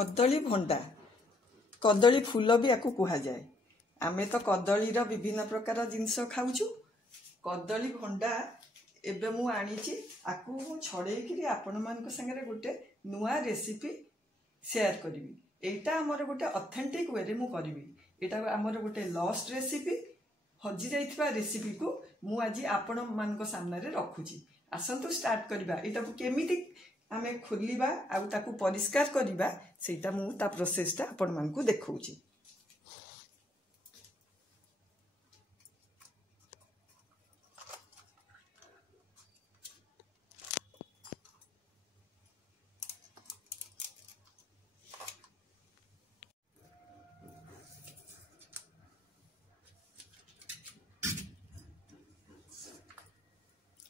कदली भंडा कदली फूल भी आपको कह जाए। आमे तो कदली विभिन्न प्रकार जिनस खाऊचु। कदली भंडा एबे मु आनीची आकु छड़ेकी आपण मान संगे गोटे नुआ रेसिपी शेयर करी। एटा हमर गोटे ऑथेंटिक वे रे मु करी। एटा हमर गोटे लॉस्ट रेसिपी हजि जाइथिबा रेसिपी को मु आज आपण मान सामने रे रखुची। आसंतु स्टार्ट करबा। एटा को केमिति आमे खोलिबा आ ताकू परिष्कार करबा सेटा मु ता प्रोसेस ता आपण मान को देखौची।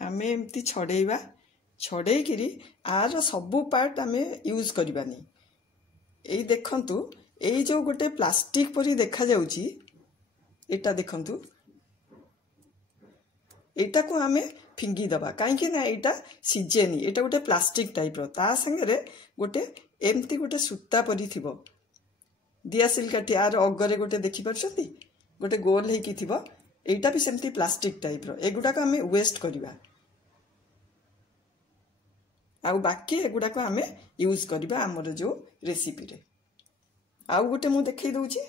आमे एमती छड़ेबा छड़ेकी आर सबू पार्ट आमे यूज करबानी। एई देखंतु एई जो गोटे प्लास्टिक परी देखा जाउची एटा देखंतु एटा को आमे फिंगी दबा काहे ना एटा सिजेनी। एटा गोटे प्लास्टिक टाइप रो ता संगे गोटे एमती गोटे सूता परी थिबो दियासिल काठी आर अगरे गोटे देखि परछंती गोटे गोल हेकी थिबो। एटा भी सेमती प्लास्टिक टाइप रो एगुडा को आमे वेस्ट करबा आउ बाकी एगुडा को आमे यूज करबा हमर जो रेसिपी रे। आउ गोटे मु देखै दउची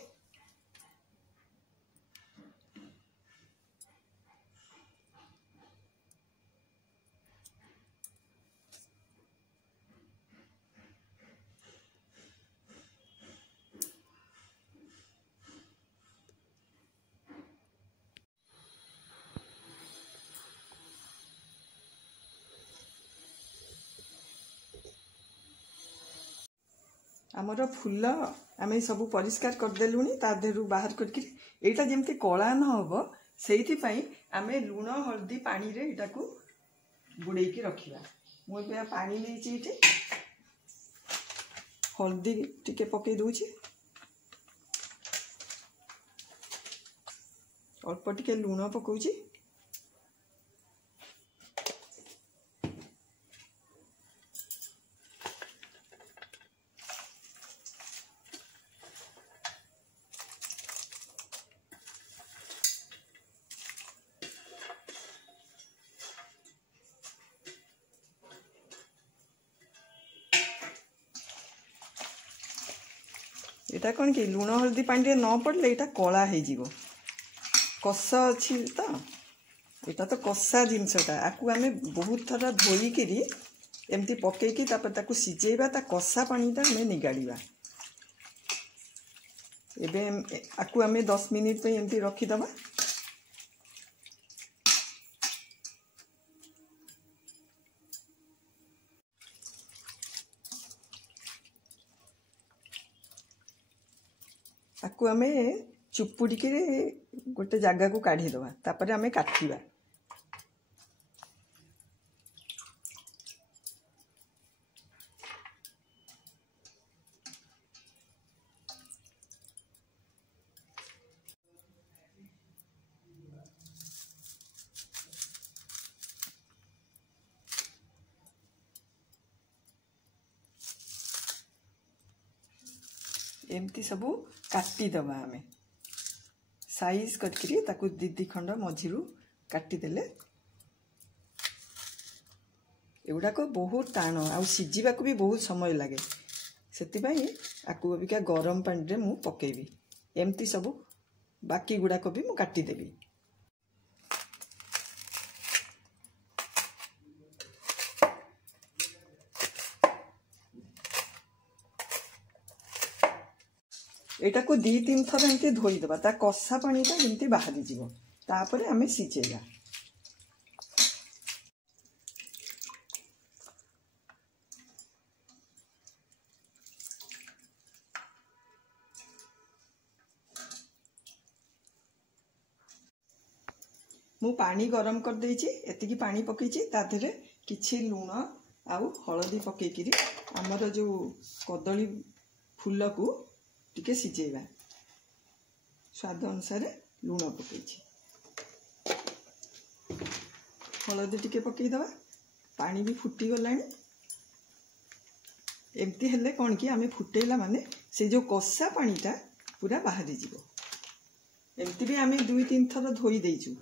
आमर फूल आम सब परिष्कार करदेलुनी ता देहरु बाहर करके एटा जेमती कला न होबो सेइथि आमे लूण हल्दी पानी रे एटा को बुड़ेकी रखिबा। मु ए पानी लेची इठी हल्दी टिके पके दोची अल्प टिके लूण पकोची एटा कौन कि लूण हल्दी पानी न पड़े एटा कला हो कषा अच्छी तो एटा तो कषा जिनसटा आपको आम बहुत थर धोईकी एमती पकईकी तापर सिझेबा ता कषा पानीटा आम निगाड़ा। एबे आपको आम 10 मिनिट एमती रखीदबा। आपको आम चुपुड़ी गोटे जगह को काढ़ीदबा तापर आम काटिबा। एमती सबू काटिदबा आम साइज करके ताकू दीदी खंड मझिरू काटिदेले एगुड़ा को बहुत टाण आ सिझा भी बहुत समय लगे से आपको अबिका गरम पानी रे मु पकेबी। एमती सबू बाकी गुड़ा को भी मु काटिदेबी। एटा को 2-3 थर एमती धोईदबा ता कषा पानीटा एमती बाहरी जीवो तापर आम सिझेगा। मु पानी गरम कर देइची एतिकी पानी पकेची ता देरे किछि लूण आउ हळदी पकेकिरी हमर जो कदली फूल को टिके सिझेबा। स्वाद अनुसार लूण पकेची हलदी टिके पकईदबा पानी भी फुटी गलानी एमती हेले कौन कि आमे फुटेला माने से जो कषा पानीटा पूरा बाहरी जीवो। एमती भी आमे 2-3 थर धोई देइछु।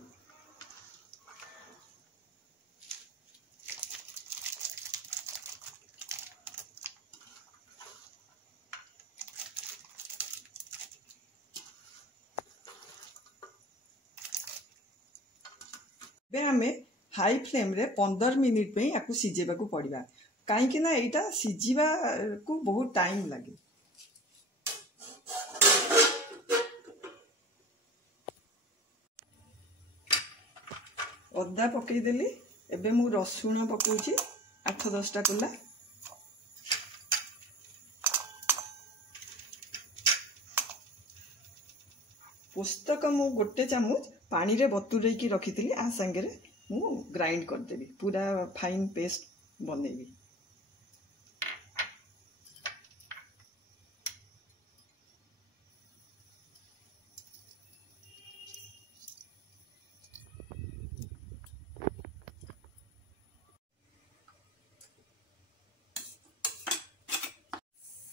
आमे हाई फ्लेम रे 15 मिनिट पे याकू सिजेबा को पड़िबा काहे कि ना एटा सिजीबा को बहुत टाइम लागे। अदा पकई देली एबे मु रसुण पकाउची 8-10 टा कोला। पुस्तक मु गोटे चामच पानी रे बतुरई की रखी आ संगे मु ग्राइंड कर देबी पूरा फाइन पेस्ट बनेबी।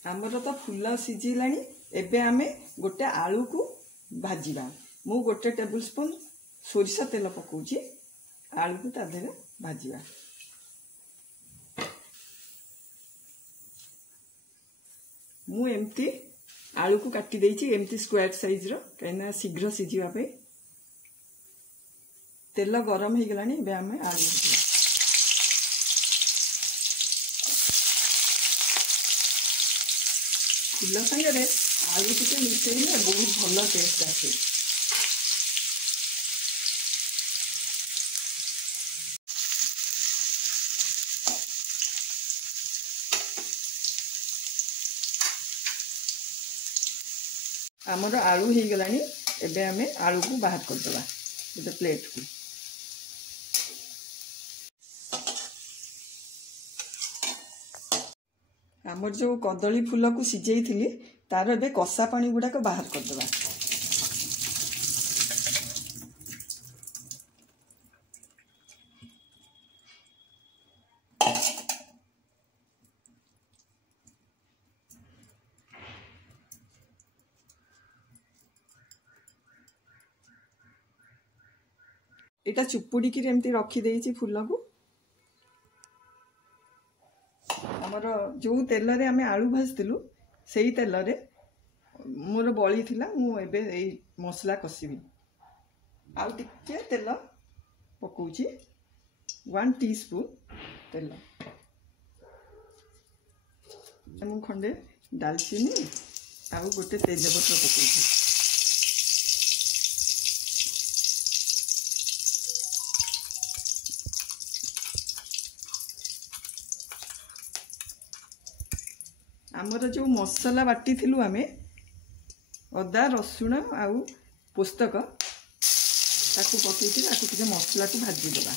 आमर तो फूल सिझिलानी एबे आमे गोटे आलू को भाजीबा। मु गोटे टेबल स्पून सोरिषा तेल पकाउची आलू को ता देले भाजीबा। मु एमती आलू को काटी देइची एमती स्क्वायर साइज रो कहिना शीघ्र सिझिबा पे। तेल गरम हे गलानी एबे आमे आलू भाजीबा। फूल संगे आलू टिके मिसेइले बहुत भल टेस्ट आसे। आमर आलू हो गलानी एबे आमे आलू को बाहर कर देबा गोटे प्लेट को। आमर जो कदली फूल को सिझेई थिली तार एबे कषा पानी गुडा को बाहर कर देबा। एटा चुपुड़ी की एमती रखी देइची फूल को। हमर जो तेल रे आमे आलू भाजतिलु सेही तेल रे मोर बळी थिला मु एबे एई मसला कसिबी। आउ टिके तेल पकाउची 1 टीस्पून तेल। मु खंडे दालचीनी आउ गोटे तेजपत्र पकाउची। आमर जो मसला बाटी थिलु आमे अदा रसुण आउ पुस्तक ताकू पकईकि ताकू टिके मसला को भाजी देबा।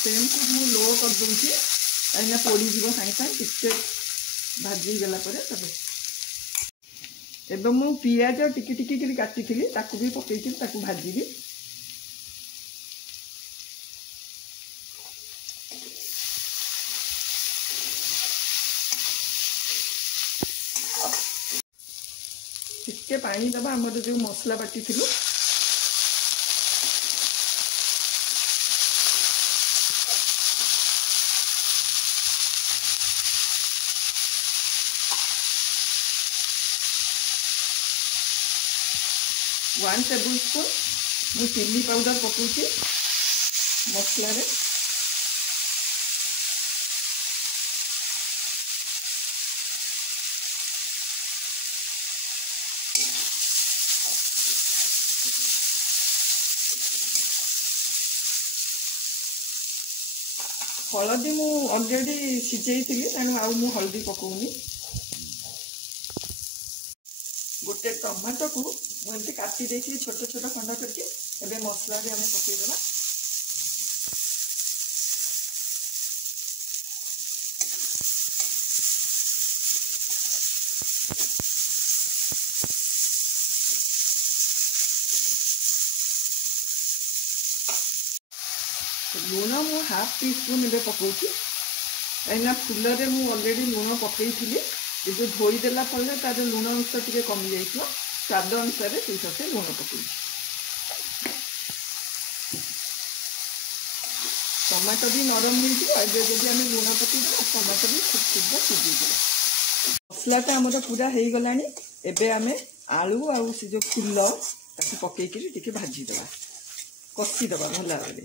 फ्लेम को मु लो कर दूची कहीं पोड़ी जीव सागे सागे टिके भाजी गला परे तबे एबे मु पियाज टिकी टिकी करी काटी थिली ताकू भी पकईकि ताकू भाजीबी। टिके पानी दबा हमर जो मसला बाटी थिलु। वन टेबल स्पून मु चिली पाउडर पकाउची मसला रे। हलदी मु ऑलरेडी सिझेई थिली तेणु आउ मु हल्दी पकाउनी। गोटे टमाटो को मुझे काटी देती छोट छोट खंड करके एबे मसला भी हमें पकई देबा। लुण मु हाफ टी स्पून ए पकाउछि कहीं फूल रे मु ऑलरेडी लुण पकईथी ये जो धोईदेला फल तार लुण अंश टे कमी जाइए स्वाद अनुसार से लुण पकई टमाटो भी नरम हो आम लुण पकईदेला टमाटो भी खूब शीघ्र सीझे मसलाटा आमर पूरा हो गला एबे आमे आलू आउ से जो फूल ताको पकईकि टिके भाजीदेवा कषीदेवा भल भाव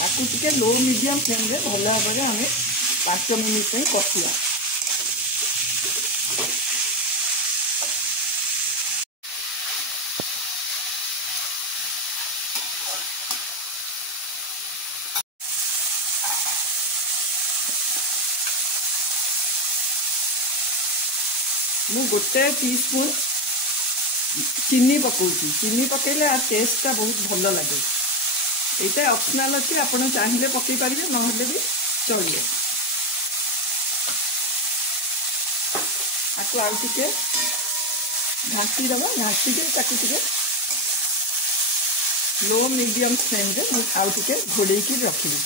आपको टिके लो मीडियम फ्लेम रे भल भाव आम 5 मिनिट कषिया मु गोटे टीस्पून चीनी पकाउछि चीनी पकेले आ टेस्टा बहुत भल लगे ये ऑप्शनल अच्छी आप चाहिए पकई पारे ना भी चलिए आपको आउ टे घाटी दबा घाटी के लो मीडियम फ्लेम रे आउ टे घोड़े रखी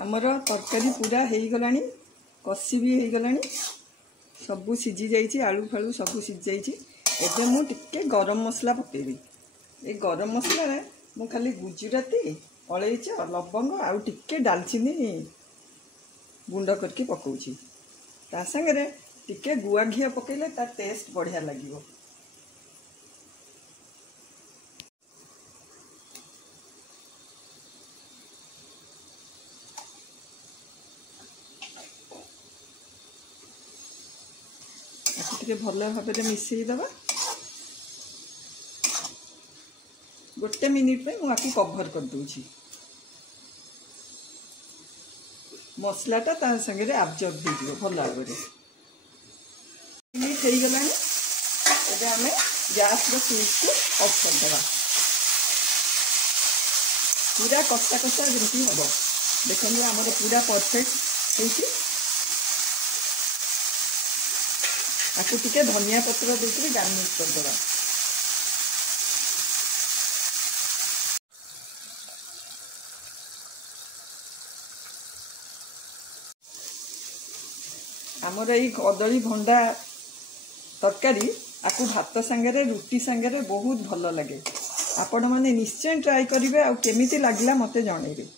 आमर तरकारी पूरा हो गला कषी भी हो गला सबू सीझी जाइए आलू फालू सबू सीझी जाइए एबे मु टिके गरम मसला पकेबी ए गरम मसला रे मु खाली गुजराती अलैच लवंग आउ टिके दालचीनी गुंड करके पकाउछि ता संगे टिके गुआ घिया पकेले ता टेस्ट बढ़िया लागिवो भल भाव मिसईदबा गोटे मिनिट में मुझे कभर कर दूची मसलाटा ता संगे आब्जर्व हो भल भाव मिनिट हो गला एबे आमे गैस रो स्विच को ऑफ कर देबा पूरा कच्चा कच्चा जमती हम देखिए आमर पूरा परफेक्ट होइछि आपको टिके धनिया पत्र देकर गार्निश कर देबा आमर ये कदली भंडा तरकारी आपको भात सांगे रुटी सांगे बहुत भल लगे आपण माने निश्चय ट्राई करेंगे आ केमिति लागला मते जणेबे।